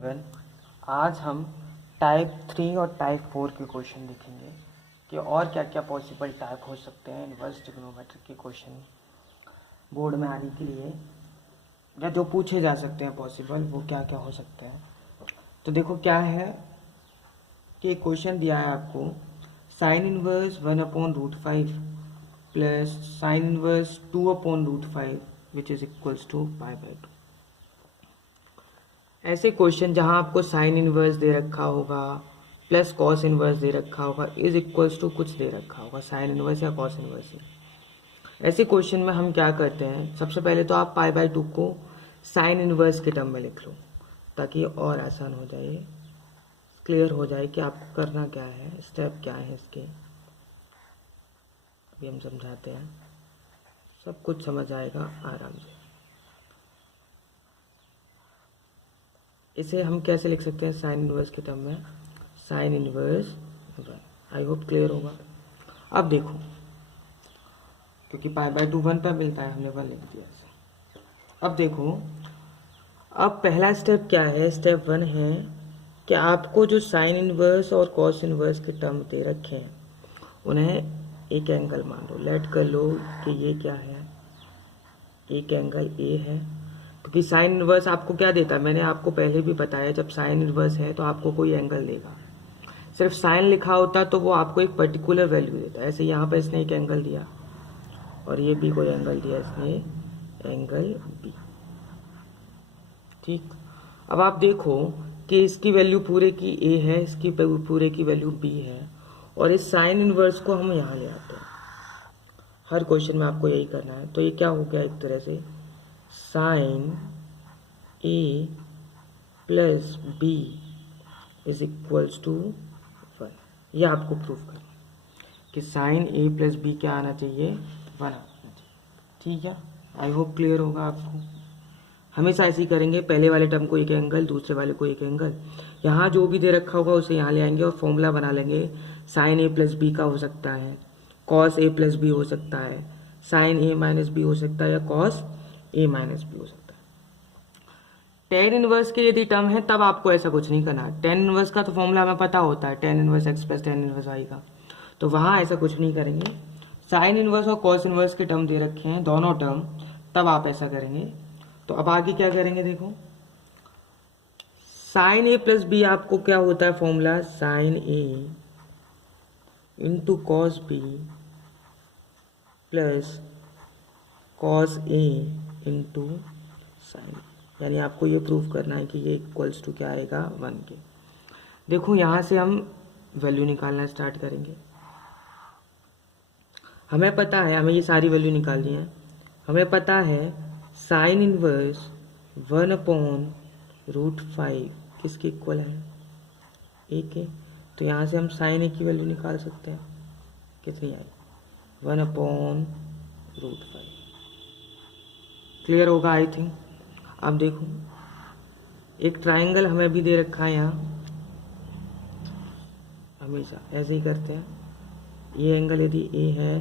One आज हम type 3 और टाइप 4 के क्वेश्चन देखेंगे कि और क्या क्या पॉसिबल टाइप हो सकते हैं इन्वर्स ट्रिग्नोमेट्रिक के क्वेश्चन बोर्ड में आने के लिए, या जो पूछे जा सकते हैं पॉसिबल, वो क्या क्या हो सकते हैं। तो देखो क्या है कि क्वेश्चन दिया है आपको, sine inverse 1/√5 plus sine inverse 2/√5 which is equals to π/2। ऐसे क्वेश्चन जहां आपको साइन इनवर्स दे रखा होगा प्लस कॉस इनवर्स दे रखा होगा इज इक्वल्स टू कुछ दे रखा होगा, साइन इनवर्स या कॉस इनवर्स ही। ऐसे क्वेश्चन में हम क्या करते हैं, सबसे पहले तो आप π/2 को साइन इनवर्स के टर्म में लिख लो ताकि और आसान हो जाए, क्लियर हो जाए कि आपको करना क्या है, स्टेप क्या है इसके। अभी हम समझाते हैं, सब कुछ समझ आएगा आराम से। इसे हम कैसे लिख सकते हैं साइन इनवर्स के टर्म में, sine inverse 1। I hope clear होगा। अब देखो, क्योंकि π/2 1 पे मिलता है, हमने 1 लिख दिया इसे। अब देखो, अब पहला स्टेप क्या है, स्टेप 1 है कि आपको जो साइन इनवर्स और कॉस इनवर्स के टर्म दे रखे हैं उन्हें एक एंगल मान लो, लेट कर लो कि ये क्या है, एक एंगल ए है। क्योंकि साइन इनवर्स आपको क्या देता है, मैंने आपको पहले भी बताया, जब साइन इनवर्स है तो आपको कोई एंगल देगा। सिर्फ साइन लिखा होता तो वो आपको एक पर्टिकुलर वैल्यू देता है। ऐसे यहाँ पे इसने एक एंगल दिया और ये भी कोई एंगल दिया इसने, एंगल बी। ठीक, अब आप देखो कि इसकी वैल्यू पूरे की ए है, इसकी पूरे की वैल्यू बी है, और इस साइन इनवर्स को हम यहाँ ले आते हैं। हर क्वेश्चन में आपको यही करना है। तो ये क्या हो गया, एक तरह से sine A plus B is equals to 1। ये आपको प्रूव करना कि साइन ए प्लस बी क्या आना चाहिए, 1 आना चाहिए। ठीक है, आई होप क्लियर होगा आपको। हमेशा ऐसे ही करेंगे, पहले वाले टर्म को एक एंगल, दूसरे वाले को एक एंगल। यहाँ जो भी दे रखा होगा उसे यहाँ ले आएंगे और फॉर्मूला बना लेंगे। साइन ए प्लस बी का हो सकता है, कॉस ए प्लस बी हो सकता है, साइन ए माइनस बी हो सकता है, या कॉस ए माइनस बी हो सकता है। टेन इनवर्स के यदि टर्म है तब आपको ऐसा कुछ नहीं करना है। टेन इनवर्स का तो फॉर्मूला हमें पता होता है, tan inverse X plus tan inverse Y का, तो वहाँ ऐसा कुछ नहीं करेंगे। साइन इनवर्स और कॉस इनवर्स के टर्म दे रखे हैं, दोनों टर्म, तब आप ऐसा करेंगे। तो अब आगे क्या करेंगे, देखो साइन ए प्लस बी आपको क्या होता है formula, sine A into cos B plus cos A into sine. यानी आपको ये प्रूव करना है कि ये इक्वल्स टू क्या आएगा, 1 के। देखो यहाँ से हम वैल्यू निकालना स्टार्ट करेंगे। हमें पता है, हमें ये सारी वैल्यू निकालनी है। हमें पता है साइन इनवर्स 1/√5 किसके इक्वल है, ए के। तो यहाँ से हम साइन ए की वैल्यू निकाल सकते हैं, कितनी आई, 1/√5। क्लियर होगा आई थिंक। अब देखो, एक ट्राइंगल हमें भी दे रखा है यहाँ, हमेशा ऐसे ही करते हैं। ये एंगल यदि ए है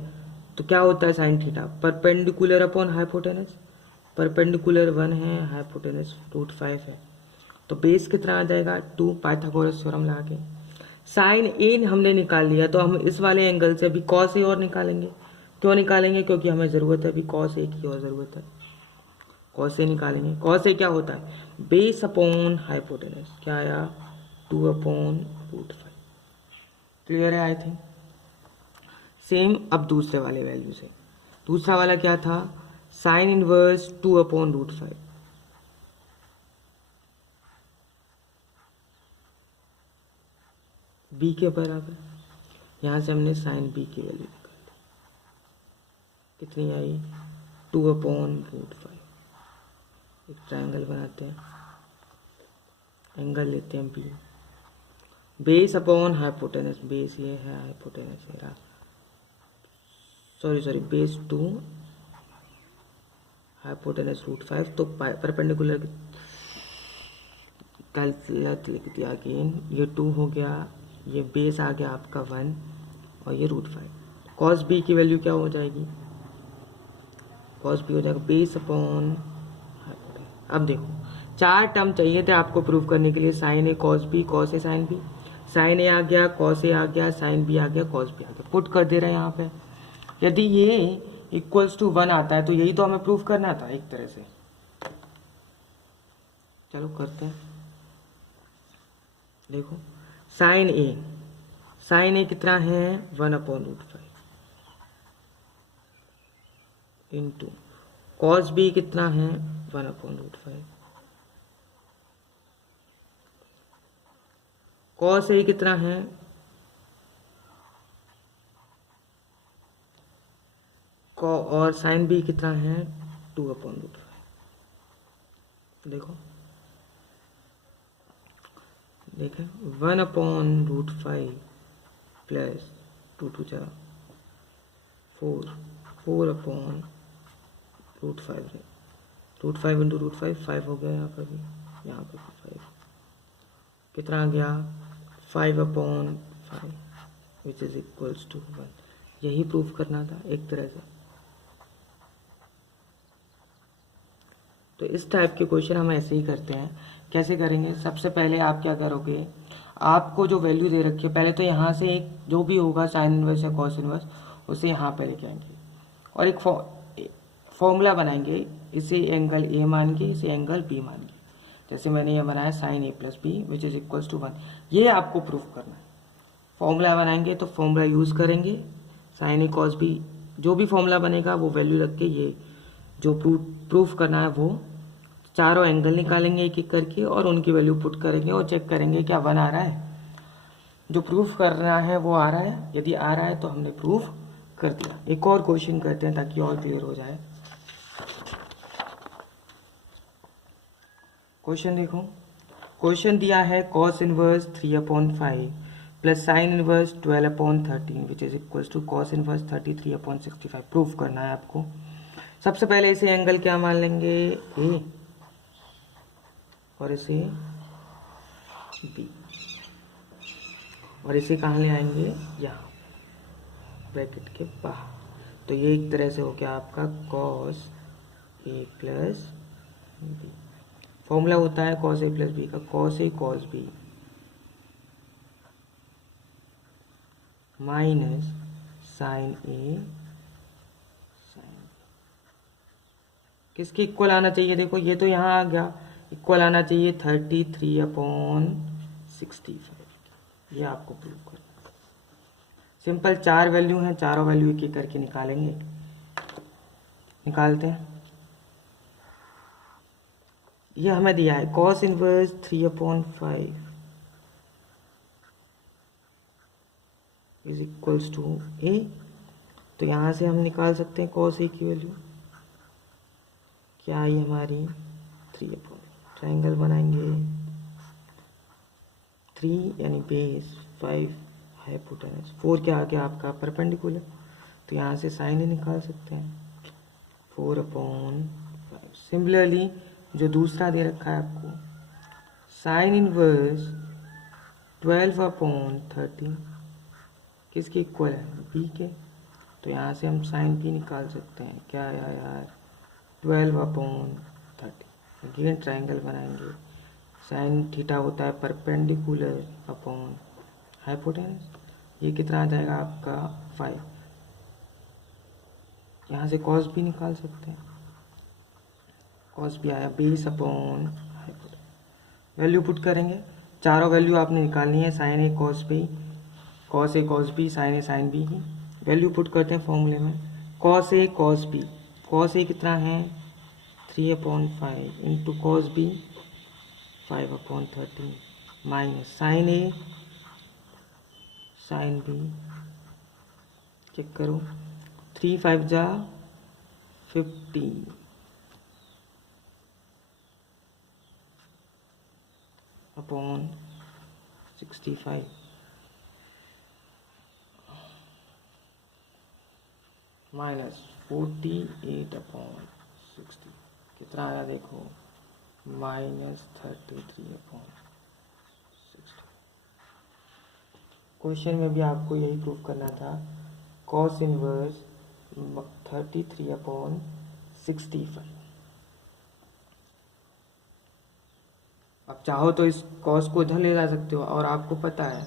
तो क्या होता है sine theta, perpendicular upon hypotenuse. Perpendicular 1 है, हाइपोटेनस √5 है, तो बेस कितना आ जाएगा 2, पाइथागोरस थ्योरम लगा के। साइन ए हमने निकाल लिया, तो हम इस वाले एंगल से अभी कॉस ए और निकालेंगे। क्यों निकालेंगे, क्योंकि हमें ज़रूरत है अभी कॉस ए की और ज़रूरत है, कॉस ए निकालेंगे। कॉस ए क्या होता है, बेस अपॉन हाइपोटेनस, क्या आया 2/√5। क्लियर है आई थिंक। सेम अब दूसरे वाले वैल्यू से, दूसरा वाला क्या था, साइन इनवर्स 2/√5। बी के बराबर, यहाँ से हमने साइन बी की वैल्यू निकाली, कितनी आई 2/√5। एक ट्रायंगल बनाते हैं, एंगल लेते हैं B, base upon hypotenuse, base ये है, हाइपोटेनस ये रहा, सॉरी बेस 2, हाइपोटेनस √5। तो परपेंडिकुलर गलत लिख दिया अगेन, ये 2 हो गया, ये बेस आ गया आपका 1 और ये √5। कॉस बी की वैल्यू क्या हो जाएगी, कॉस बी हो जाएगा बेस अपॉन हाइपोटेनस। अब देखो 4 टर्म चाहिए थे आपको प्रूव करने के लिए, sign A cos B, cos A sine B, sine ए आ गया, कॉस ए आ गया, साइन बी आ गया, कॉस बी आ गया, पुट कर दे रहे हैं यहाँ पे। यदि ये इक्वल्स टू 1 आता है तो यही तो हमें प्रूव करना था एक तरह से। चलो करते हैं। देखो साइन ए कितना है 1/√5 इंटू कॉस बी कितना है 1/√5, कॉस ए कितना है और साइन बी कितना है 2/√5। देखो देखें 1/√5 प्लस 2 2 जा 4 4/√5 √5 इंटू √5 5 हो गया, यहाँ पर भी, यहाँ पर भी 5 कितना आ गया 5/5 विच इज इक्वल्स टू 1। यही प्रूफ करना था एक तरह से। तो इस टाइप के क्वेश्चन हम ऐसे ही करते हैं। कैसे करेंगे, सबसे पहले आप क्या करोगे, आपको जो वैल्यू दे रखी है पहले तो यहाँ से एक जो भी होगा साइन इनवर्स या कॉस इनवर्स उसे यहाँ पे लेके आएंगे और एक फॉर्मूला बनाएंगे। इसे एंगल ए मान के, इसे एंगल बी मान के, जैसे मैंने ये बनाया sine A plus B which is equals to 1। ये आपको प्रूफ करना है। फॉर्मूला बनाएंगे तो फॉर्मूला यूज़ करेंगे, साइन ए कॉस बी जो भी फॉर्मूला बनेगा वो वैल्यू रख के ये जो प्रूफ करना है वो चारों एंगल निकालेंगे एक एक करके और उनकी वैल्यू पुट करेंगे और चेक करेंगे क्या 1 आ रहा है, जो प्रूफ करना है वो आ रहा है। यदि आ रहा है तो हमने प्रूफ कर दिया। एक और क्वेश्चन करते हैं ताकि और क्लियर हो जाए। क्वेश्चन देखो, क्वेश्चन दिया है cos inverse 3/5 plus sine inverse 12/13 which is equals to cos inverse 33/65। Proof करना है आपको। सबसे पहले इसे एंगल क्या मान लेंगे ए और इसे बी और इसे कहाँ ले आएंगे यहाँ ब्रैकेट के बाहर। तो ये एक तरह से हो गया आपका cos A plus B. Formula होता है कॉस ए प्लस बी का, cos A cos B minus sine A sine B. किसके इक्वल आना चाहिए, देखो ये तो यहाँ आ गया, इक्वल आना चाहिए 33/65। ये आपको प्रूव करना। सिंपल 4 वैल्यू हैं, चारों वैल्यू एक एक करके निकालेंगे। निकालते हैं। ये हमें दिया है cos inverse 3/5 is equals to A. तो यहाँ से हम निकाल सकते हैं कॉस ए की वैल्यू क्या आई हमारी 3/5। ट्रायंगल बनाएंगे 3 यानी बेस 5 हाइपोटेनस 4 क्या आ गया आपका परपेंडिकुलर। तो यहाँ से साइन ही निकाल सकते हैं 4/5। सिमिलरली जो दूसरा दे रखा है आपको साइन इनवर्स 12/13 किसके इक्वल है बी के। तो यहाँ से हम साइन बी निकाल सकते हैं क्या आया यार 12/13। अगेन ट्रायंगल बनाएंगे, साइन थीटा होता है परपेंडिकुलर अपॉन हाइपोटेनस। ये कितना आ जाएगा आपका 5। यहाँ से कॉस भी निकाल सकते हैं, कॉस भी आया base upon hypotenuse. Value put करेंगे, चारों वैल्यू आपने निकालनी है, sine A cos B, cos A cos B, sine A sine B की वैल्यू पुट करते हैं फॉर्मूले में। Cos A cos B, cos A कितना है 3/5 into cos B 5/13 minus sine A sine B. Check करो 3 5 जा 15 अपॉन 65 माइनस 48/60 कितना आया देखो -33/60। क्वेश्चन में भी आपको यही प्रूफ करना था कॉस इनवर्स 33/65। आप चाहो तो इस कॉस को इधर ले जा सकते हो, और आपको पता है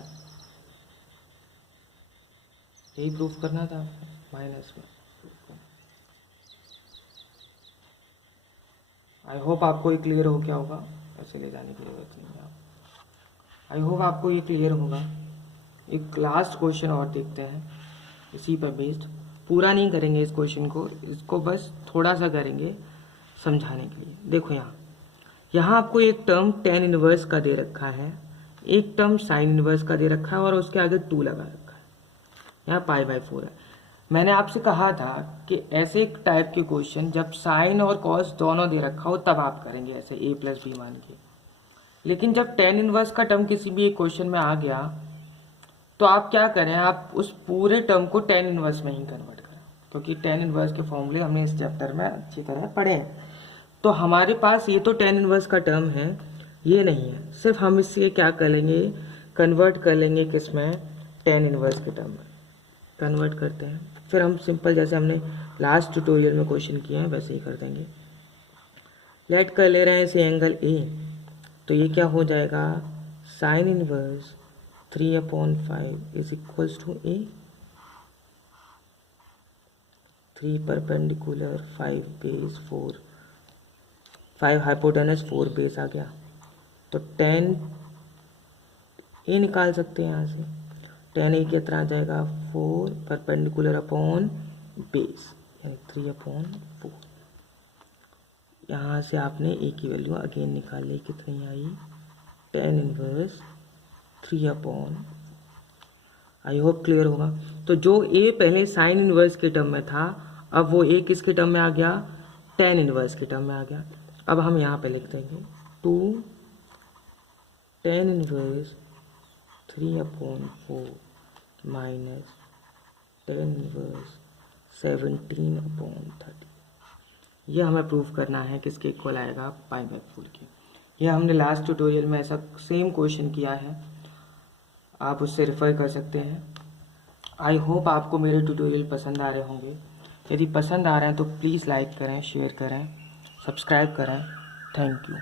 यही प्रूफ करना था आपको माइनस में। आई होप आपको ये क्लियर हो गया होगा, ऐसे ले जाने की जरूरत नहीं है। आई होप आपको ये क्लियर होगा। एक लास्ट क्वेश्चन और देखते हैं इसी पर बेस्ड। पूरा नहीं करेंगे इस क्वेश्चन को, इसको बस थोड़ा सा करेंगे समझाने के लिए। देखो यहाँ आपको एक टर्म टेन इनवर्स का दे रखा है, एक टर्म साइन इनवर्स का दे रखा है, और उसके आगे 2 लगा रखा है। यहाँ π/4 है। मैंने आपसे कहा था कि ऐसे टाइप के क्वेश्चन जब साइन और कॉस दोनों दे रखा हो तब आप करेंगे ऐसे a+b मान के। लेकिन जब टेन इनवर्स का टर्म किसी भी एक क्वेश्चन में आ गया तो आप क्या करें, आप उस पूरे टर्म को टेन इनवर्स में ही कन्वर्ट करें, क्योंकि टेन इनवर्स के फॉर्मूले हमने इस चैप्टर में अच्छी तरह पढ़े हैं। तो हमारे पास ये तो टेन इनवर्स का टर्म है, ये नहीं है, सिर्फ हम इससे क्या कर लेंगे, कन्वर्ट कर लेंगे किसमें, टेन इनवर्स के टर्म में कन्वर्ट करते हैं। फिर हम सिंपल जैसे हमने लास्ट ट्यूटोरियल में क्वेश्चन किए हैं वैसे ही कर देंगे। लेट कर ले रहे हैं इसे एंगल ए, तो ये क्या हो जाएगा, sine inverse 3/5 is equals to A, 3 perpendicular 5 base 4, 5 hypotenuse 4 base आ गया। तो 10 ए निकाल सकते हैं यहाँ से, 10 ए कितना आ जाएगा 4 परपेंडिकुलर अपॉन बेस 3/4। यहाँ से आपने ए की वैल्यू अगेन निकाल ली, कितनी आई, 10 इनवर्स 3/4। आई होप क्लियर होगा। तो जो ए पहले साइन इनवर्स के टर्म में था, अब वो ए किसके टर्म में आ गया, 10 इनवर्स के टर्म में आ गया। अब हम यहाँ पे लिख देंगे 2 10 इनवर्स 3/4 माइनस 10 इनवर्स 17/30। ये हमें प्रूव करना है किसके इक्वल आएगा, π/4 के। ये हमने लास्ट ट्यूटोरियल में ऐसा सेम क्वेश्चन किया है, आप उससे रेफर कर सकते हैं। आई होप आपको मेरे ट्यूटोरियल पसंद आ रहे होंगे। यदि पसंद आ रहे हैं तो प्लीज़ लाइक करें, शेयर करें, सब्सक्राइब करें। Thank you.